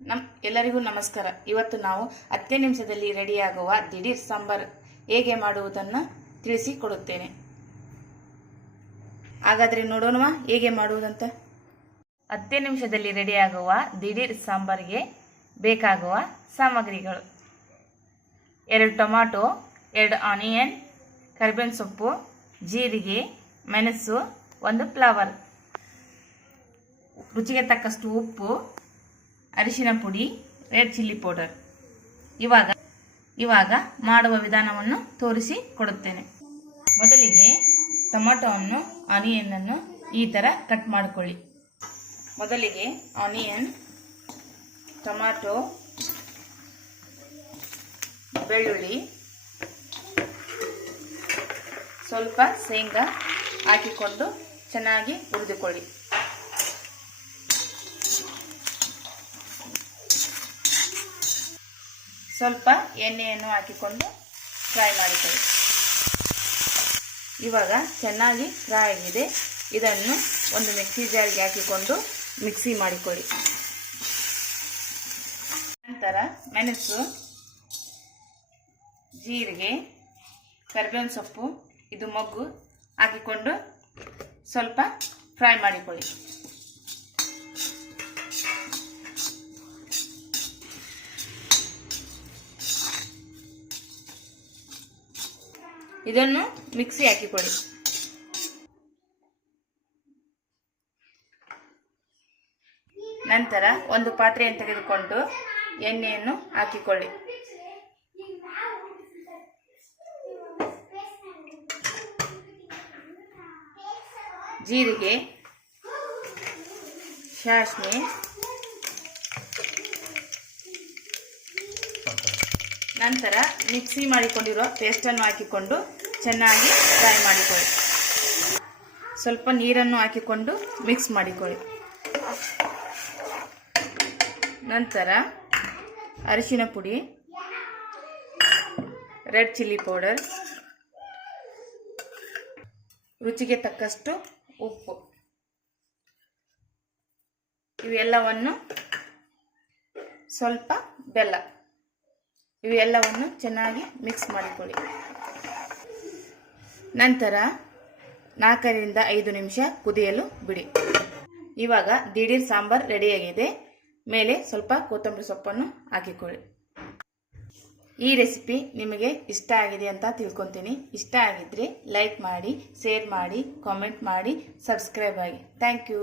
ನಮ್ ಎಲ್ಲರಿಗೂ ನಮಸ್ಕಾರ. ಇವತ್ತು ನಾವು ಹತ್ತೇ ನಿಮಿಷದಲ್ಲಿ ರೆಡಿಯಾಗುವ ದಿಢೀರ್ ಸಾಂಬಾರ್ ಹೇಗೆ ಮಾಡುವುದನ್ನು ತಿಳಿಸಿಕೊಡುತ್ತೇನೆ ಹಾಗಾದರೆ ನೋಡೋಣವಾ ಹೇಗೆ ಮಾಡುವುದಂತ. ಹತ್ತೇ ನಿಮಿಷದಲ್ಲಿ ರೆಡಿಯಾಗುವ ದಿಢೀರ್ ಸಾಂಬಾರಿಗೆ ಬೇಕಾಗುವ ಸಾಮಗ್ರಿಗಳು. ಎರಡು ಟೊಮಾಟೊ, ಎರಡು ಆನಿಯನ್, ಕರಿಬೇವಿನ ಸೊಪ್ಪು, ಜೀರಿಗೆ, ಮೆಣಸು, ಒಂದು ಫ್ಲವರ್. ರುಚಿಗೆ ತಕ್ಕಷ್ಟು ಉಪ್ಪು ಅರಿಶಿನ ಪುಡಿ ರೆಡ್ ಚಿಲ್ಲಿ ಪೌಡರ್ ಇವಾಗ ಇವಾಗ ಮಾಡುವ ವಿಧಾನವನ್ನು ತೋರಿಸಿ ಕೊಡುತ್ತೇನೆ. ಮೊದಲಿಗೆ ಟೊಮೊಟೊವನ್ನು ಆನಿಯನನ್ನು ಈ ಥರ ಕಟ್ ಮಾಡಿಕೊಳ್ಳಿ. ಮೊದಲಿಗೆ ಆನಿಯನ್ ಟೊಮ್ಯಾಟೊ ಬೆಳ್ಳುಳ್ಳಿ, ಸ್ವಲ್ಪ ಶೇಂಗಾ ಹಾಕಿಕೊಂಡು ಚೆನ್ನಾಗಿ ಹುರಿದುಕೊಳ್ಳಿ. ಸ್ವಲ್ಪ ಎಣ್ಣೆಯನ್ನು ಹಾಕಿಕೊಂಡು ಫ್ರೈ ಮಾಡಿಕೊಳ್ಳಿ. ಇವಾಗ ಚೆನ್ನಾಗಿ ಫ್ರೈ ಆಗಿದೆ. ಇದನ್ನು ಒಂದು ಮಿಕ್ಸಿ ಜಾರಿಗೆ ಹಾಕಿಕೊಂಡು ಮಿಕ್ಸಿ ಮಾಡಿಕೊಳ್ಳಿ. ನಂತರ ಮೆಣಸು, ಜೀರಿಗೆ, ಕರಿಬೇವಿನ ಸೊಪ್ಪು, ಇದು ಮೊಗ್ಗು ಹಾಕಿಕೊಂಡು ಸ್ವಲ್ಪ ಫ್ರೈ ಮಾಡಿಕೊಳ್ಳಿ. ಇದನ್ನು ಮಿಕ್ಸಿ ಹಾಕಿಕೊಳ್ಳಿ. ನಂತರ ಒಂದು ಪಾತ್ರೆಯನ್ನು ತೆಗೆದುಕೊಂಡು ಎಣ್ಣೆಯನ್ನು ಹಾಕಿಕೊಳ್ಳಿ. ಜೀರಿಗೆ ಸಾಸಿವೆ ನಂತರ ಮಿಕ್ಸಿ ಮಾಡಿಕೊಂಡಿರುವ ಪೇಸ್ಟನ್ನು ಹಾಕಿಕೊಂಡು ಚೆನ್ನಾಗಿ ಫ್ರೈ ಮಾಡಿಕೊಳ್ಳಿ. ಸ್ವಲ್ಪ ನೀರನ್ನು ಹಾಕಿಕೊಂಡು ಮಿಕ್ಸ್ ಮಾಡಿಕೊಳ್ಳಿ. ನಂತರ ಅರಿಶಿನ ಪುಡಿ, ರೆಡ್ ಚಿಲ್ಲಿ ಪೌಡರ್, ರುಚಿಗೆ ತಕ್ಕಷ್ಟು ಉಪ್ಪು. ಇವೆಲ್ಲವನ್ನು ಸ್ವಲ್ಪ ಬೆಲ್ಲ. ಇವೆಲ್ಲವನ್ನು ಚೆನ್ನಾಗಿ ಮಿಕ್ಸ್ ಮಾಡಿಕೊಳ್ಳಿ. ನಂತರ ನಾಲ್ಕರಿಂದ ಐದು ನಿಮಿಷ ಕುದಿಯಲು ಬಿಡಿ. ಇವಾಗ ದಿಢೀರ್ ಸಾಂಬಾರ್ ರೆಡಿಯಾಗಿದೆ. ಮೇಲೆ ಸ್ವಲ್ಪ ಕೊತ್ತಂಬರಿ ಸೊಪ್ಪನ್ನು ಹಾಕಿಕೊಳ್ಳಿ. ಈ ರೆಸಿಪಿ ನಿಮಗೆ ಇಷ್ಟ ಆಗಿದೆ ಅಂತ ತಿಳ್ಕೊತೀನಿ. ಇಷ್ಟ ಆಗಿದ್ರೆ ಲೈಕ್ ಮಾಡಿ, ಶೇರ್ ಮಾಡಿ, ಕಾಮೆಂಟ್ ಮಾಡಿ, ಸಬ್ಸ್ಕ್ರೈಬ್ ಆಗಿ. Thank you.